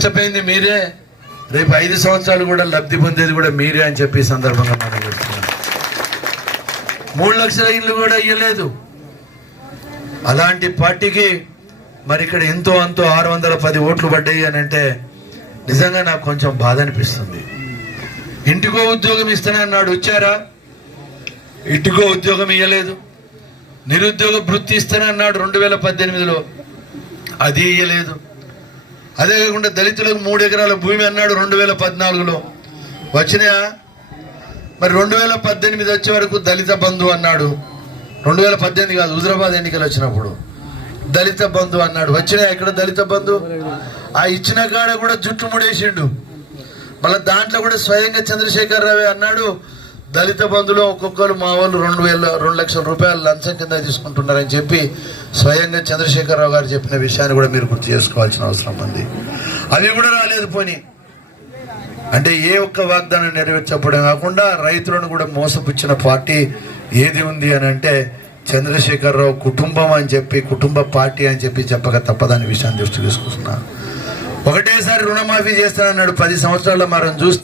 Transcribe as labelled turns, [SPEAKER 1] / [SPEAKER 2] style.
[SPEAKER 1] నష్టపోయింది మీరే. రేపు ఐదు సంవత్సరాలు కూడా లబ్ధి పొందేది కూడా మీరే అని చెప్పి సందర్భంగా మనం చెప్తున్నాం. మూడు లక్షల ఇల్లు కూడా ఇవ్వలేదు అలాంటి పార్టీకి మరి ఇక్కడ ఎంతో అంతో ఆరు వందల పది ఓట్లు పడ్డాయి అని అంటే నిజంగా నాకు కొంచెం బాధ అనిపిస్తుంది. ఇంటికో ఉద్యోగం ఇస్తానన్నాడు వచ్చారా? ఇంటికో ఉద్యోగం ఇవ్వలేదు నిరుద్యోగ వృత్తి ఇస్తానన్నాడు రెండు వేల పద్దెనిమిదిలో. అది ఇయ్యలేదు. అదే కాకుండా దళితులకు మూడు ఎకరాల భూమి అన్నాడు రెండు వేల పద్నాలుగులో. వచ్చినాయా? మరి రెండు వేల పద్దెనిమిది వచ్చే వరకు దళిత బంధు అన్నాడు. రెండు వేల పద్దెనిమిది కాదు హుజరాబాద్ ఎన్నికలు వచ్చినప్పుడు. దళిత బంధు అన్నాడు. వచ్చినా ఎక్కడ దళిత బంధు? ఆ ఇచ్చిన కాడ కూడా జుట్టు ముడేసిండు. మళ్ళీ దాంట్లో కూడా స్వయంగా చంద్రశేఖర్ రావు అన్నాడు. దళిత బంధులో ఒక్కొక్కరు మా వాళ్ళు రెండు వేల రెండు లక్షల రూపాయలు లంచం కింద తీసుకుంటున్నారని చెప్పి స్వయంగా చంద్రశేఖరరావు గారు చెప్పిన విషయాన్ని కూడా మీరు గుర్తు చేసుకోవాల్సిన అవసరం ఉంది. అవి కూడా రాలేదు పోనీ. అంటే ఏ ఒక్క వాగ్దానం నెరవేర్చకపోవడం కాకుండా రైతులను కూడా మోసపుచ్చిన పార్టీ ఏది ఉంది అని అంటే చంద్రశేఖరరావు కుటుంబం అని చెప్పి కుటుంబ పార్టీ అని చెప్పి చెప్పక తప్పదని విషయాన్ని దృష్టి తీసుకుంటున్నా ఒకటేసారి రుణమాఫీ చేస్తానన్నాడు. పది సంవత్సరాల మనం చూస్తే